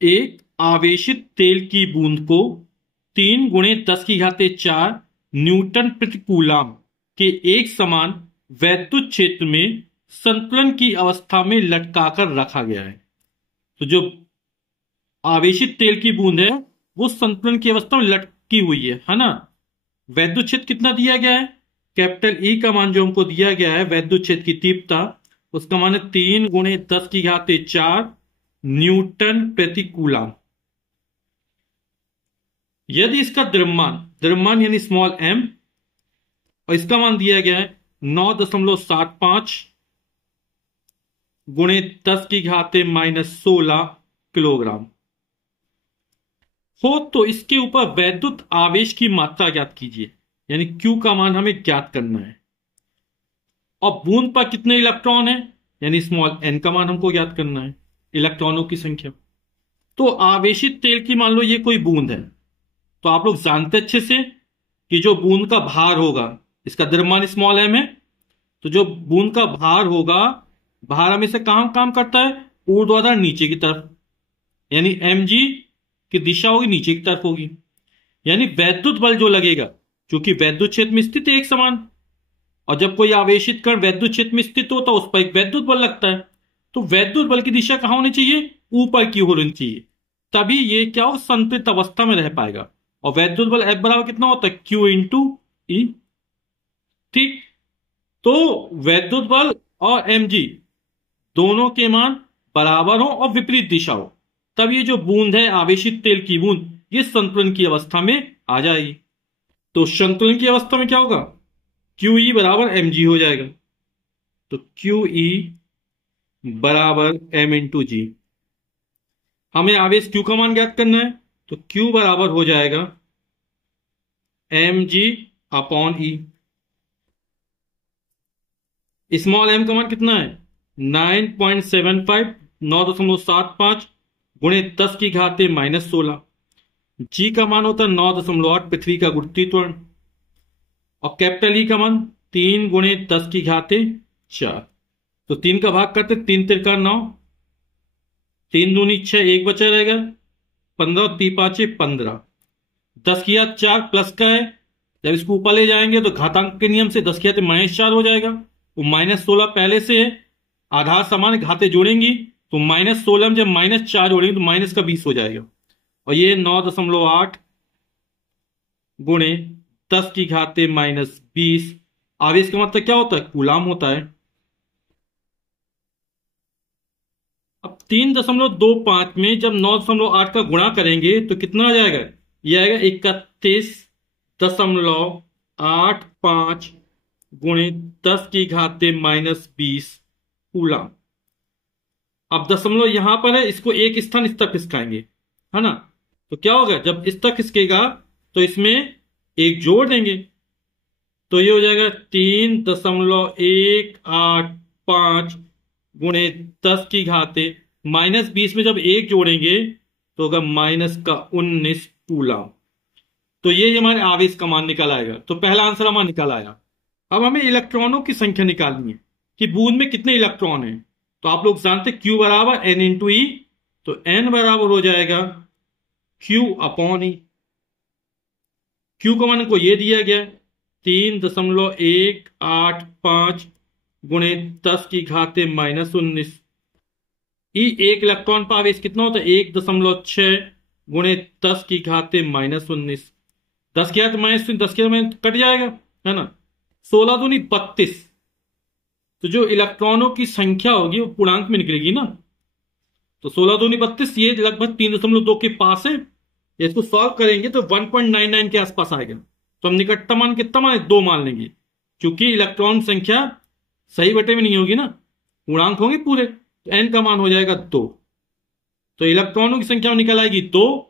एक आवेशित तेल की बूंद को 3 × 10⁴ न्यूटन प्रति कूलाम के एक समान वैद्युत क्षेत्र में संतुलन की अवस्था में लटकाकर रखा गया है। तो जो आवेशित तेल की बूंद है वो संतुलन की अवस्था में लटकी हुई है ना। वैद्युत क्षेत्र कितना दिया गया है? कैपिटल ई का मान जो हमको दिया गया है वैद्युत क्षेत्र की तीव्रता, उसका मान है 3 × 10⁴ न्यूटन प्रति कूलाम। यदि इसका द्रव्यमान यानी स्मॉल एम, और इसका मान दिया गया है 9.75 × 10⁻16 किलोग्राम हो, तो इसके ऊपर वैद्युत आवेश की मात्रा ज्ञात कीजिए, यानी Q का मान हमें ज्ञात करना है। और बूंद पर कितने इलेक्ट्रॉन है, यानी स्मॉल n का मान हमको ज्ञात करना है, इलेक्ट्रॉनों की संख्या। तो आवेशित तेल की मान लो ये कोई बूंद है, तो आप लोग जानते अच्छे से कि जो बूंद का भार होगा, इसका द्रव्यमान स्मॉल m है, तो जो बूंद का भार होगा, भार हमेशा कहां काम करता है? ऊर्ध्वाधर नीचे की तरफ, यानी mg की दिशा होगी नीचे की तरफ होगी। यानी वैद्युत बल जो लगेगा, क्योंकि वैद्युत क्षेत्र में स्थित है एक समान, और जब कोई आवेशित कण वैद्युत क्षेत्र में स्थित होता है उस पर एक वैद्युत बल लगता है, तो वैद्युत बल की दिशा कहां होनी चाहिए? ऊपर की ओर होनी चाहिए, तभी ये क्या हो, संतुलित अवस्था में रह पाएगा। और वैद्युत बल F बराबर कितना होता है? Q × E। ठीक, तो वैद्युत बल और mg दोनों के मान बराबर हो और विपरीत दिशा हो, तब ये जो बूंद है आवेशित तेल की बूंद, ये संतुलन की अवस्था में आ जाएगी। तो संतुलन की अवस्था में क्या होगा? QE बराबर mg हो जाएगा। तो QE बराबर m × g। हमें आवेश Q का मान ज्ञात करना है, तो Q बराबर हो जाएगा mg/E। स्मॉल m का मान कितना है? 9.75 9.75 × 10⁻16। जी का मान होता है 9.8 पृथ्वी का गुरुत्वीय त्वरण, और कैपिटल ई का मान 3 × 10⁴। तो 3 का भाग करते 3 × 3 = 9, 3 दूनी 6, 1 बचा रहेगा, 15 3 5 15, 10⁴ प्लस का है, जब इसको ऊपर ले जाएंगे तो घातांक के नियम से 10⁻⁻4 हो जाएगा। वो -16 पहले से है, आधार समान घाते जोड़ेंगी तो -16 में जब -4 जोड़ेंगे तो -20 हो जाएगा। और ये 9.8 × 10⁻20 आवेश का मतलब क्या होता है? कूलाम होता है। अब 3.25 में जब 9.8 का गुणा करेंगे तो कितना आ जाएगा? ये आएगा 31.85 × 10⁻20 कूलाम। अब दशमलव यहां पर है, इसको एक स्थान इस तक खिसकाएंगे, है ना। तो क्या होगा? जब इस तक खिसकेगा तो इसमें एक जोड़ देंगे, तो ये हो जाएगा 3.185 × 10⁻20 में जब एक जोड़ेंगे तो होगा -19 कूलाम। तो ये हमारे आवेश का मान निकल आएगा। तो पहला आंसर हमारा निकल आया। अब हमें इलेक्ट्रॉनों की संख्या निकालनी है कि बूंद में कितने इलेक्ट्रॉन हैं। तो आप लोग जानते Q बराबर N × E, तो N बराबर हो जाएगा Q/E। Q का मान को ये दिया गया 3.185 × 10⁻19। E एक इलेक्ट्रॉन पर आवेश कितना होता है? 1.6 × 10⁻19। 10⁻⁻10 कट जाएगा, है ना। 16 दूनी 32। तो जो इलेक्ट्रॉनों की संख्या होगी वो पूर्णांक में निकलेगी ना। तो 16 दूनी 32, ये लगभग 3.2 के पास है। इसको सॉल्व करेंगे तो 1.99 के आसपास आएगा। तो हम निकटतम मान कितना मान 2 मान लेंगे, क्योंकि इलेक्ट्रॉन संख्या सही बटे में नहीं होगी ना, पूर्णांक होंगे पूरे। तो n का मान हो जाएगा 2। तो इलेक्ट्रॉनों की संख्या निकल आएगी 2